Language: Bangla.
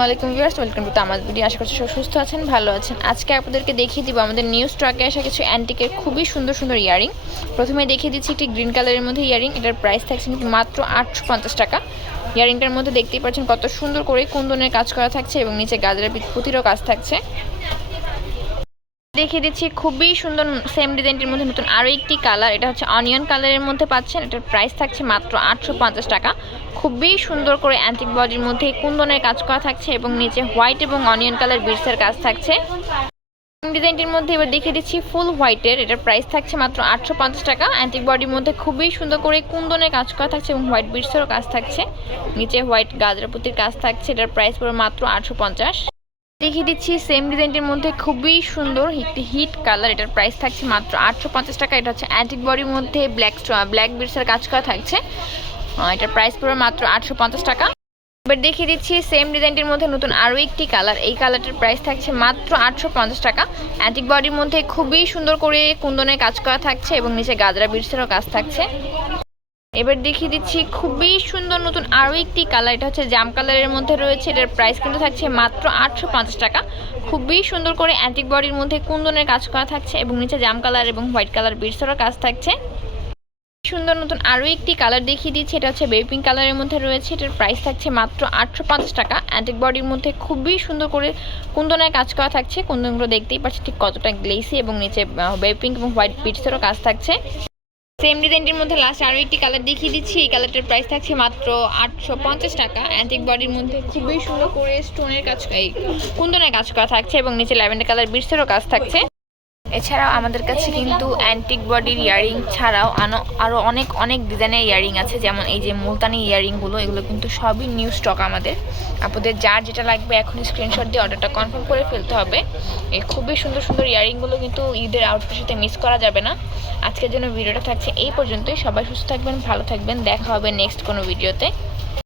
ওয়ালাইকুম ভিউয়ার্স, ওয়েলকাম টু তামাজ ভিডিও। আশা করছি সব সুস্থ আছেন, ভালো আছেন। আজকে আপনাদেরকে দেখিয়ে দিব আমাদের নিউ স্টকে আসা কিছু অ্যান্টিকের খুবই সুন্দর সুন্দর ইয়ারিং। প্রথমে দেখিয়ে দিচ্ছি একটি গ্রিন কালারের মধ্যে ইয়ারিং। এটার প্রাইস থাকছে কিন্তু মাত্র 850 টাকা। ইয়ারিংটার মধ্যে দেখতেই পাচ্ছেন কত সুন্দর করে কুন্দনের কাজ করা থাকছে এবং নিচে গাজরা পুঁতিরও কাজ থাকছে। দেখিয়ে দিচ্ছি খুবই সুন্দর সেম ডিজাইনটির মধ্যে নতুন আরও একটি কালার। এটা হচ্ছে অনিয়ন কালারের মধ্যে পাচ্ছেন। এটার প্রাইস থাকছে মাত্র 850 টাকা। খুবই সুন্দর করে অ্যান্টিক বডির মধ্যে কুন্দনের কাজ করা থাকছে এবং নিচে হোয়াইট এবং অনিয়ন কালার বিটসের কাজ থাকছে। ডিজাইনটির মধ্যে এবার দেখিয়ে দিচ্ছি ফুল হোয়াইটের। এটার প্রাইস থাকছে মাত্র 850 টাকা। অ্যান্টিক বডির মধ্যে খুবই সুন্দর করে কুন্দনের কাজ করা থাকছে এবং হোয়াইট বিটসেরও কাজ থাকছে। নিচে হোয়াইট গাজরাপুতির কাজ থাকছে। এটার প্রাইস পড়বে মাত্র 850। দেখিয়ে দিচ্ছি সেম ডিজাইনটির মধ্যে খুবই সুন্দর একটি হিট কালার। এটার প্রাইস থাকছে মাত্র 850 টাকা। এটা হচ্ছে অ্যান্টিক বডির মধ্যে ব্ল্যাক বিটসের কাজ করা থাকছে। এটার প্রাইস পড়বে মাত্র 850 টাকা। এবার দেখিয়ে দিচ্ছি সেম ডিজাইনটির মধ্যে নতুন আরও একটি কালার। এই কালারটার প্রাইস থাকছে মাত্র 850 টাকা। অ্যান্টিক বডির মধ্যে খুবই সুন্দর করে কুন্দনের কাজ করা থাকছে এবং নিচে গাজরা বিটসেরও কাজ থাকছে। এবার দেখিয়ে দিচ্ছি খুবই সুন্দর নতুন আরও একটি কালার। এটা হচ্ছে জাম কালারের মধ্যে রয়েছে। এটার প্রাইস কিন্তু থাকছে মাত্র 850 টাকা। খুবই সুন্দর করে অ্যান্টিক বডির মধ্যে কুন্দনের কাজ করা থাকছে এবং নিচে জাম কালার এবং হোয়াইট কালার বিটসেরও কাজ থাকছে। সুন্দর নতুন আরও একটি কালার দেখিয়ে দিচ্ছি। এটা হচ্ছে বেবি পিঙ্ক কালারের মধ্যে রয়েছে। এটার প্রাইস থাকছে মাত্র 850 টাকা। অ্যান্টিক বডির মধ্যে খুবই সুন্দর করে কুন্দনের কাজ করা থাকছে। কুন্দনগুলো দেখতেই পাচ্ছি ঠিক কতটা গ্লেসি এবং নিচে বেবি পিঙ্ক এবং হোয়াইট বিটসেরও কাজ থাকছে। সেম ডিজাইনটির মধ্যে লাস্ট আরও একটি কালার দেখিয়ে দিচ্ছি। এই কালারটার প্রাইস থাকছে মাত্র 850 টাকা। অ্যান্টিক বডির মধ্যে খুবই সুন্দর করে স্টোনের কাজ কুন্দনের কাজ করা থাকছে এবং নিচে ল্যাভেন্ডার কালার বিটসেরও কাজ থাকছে। এছাড়াও আমাদের কাছে কিন্তু অ্যান্টিক বডির ইয়ারিং ছাড়াও আরও অনেক ডিজাইনের ইয়ারিং আছে। যেমন এই যে মুলতানি ইয়ারিংগুলো, এগুলো কিন্তু সবই নিউ স্টক আমাদের। আপনাদের যার যেটা লাগবে এখন স্ক্রিনশট দিয়ে অর্ডারটা কনফার্ম করে ফেলতে হবে। এই খুবই সুন্দর সুন্দর ইয়ারিংগুলো কিন্তু ঈদের আউটফিটের সাথে মিস করা যাবে না। আজকের জন্য ভিডিওটা থাকছে এই পর্যন্তই। সবাই সুস্থ থাকবেন, ভালো থাকবেন। দেখা হবে নেক্সট কোনো ভিডিওতে।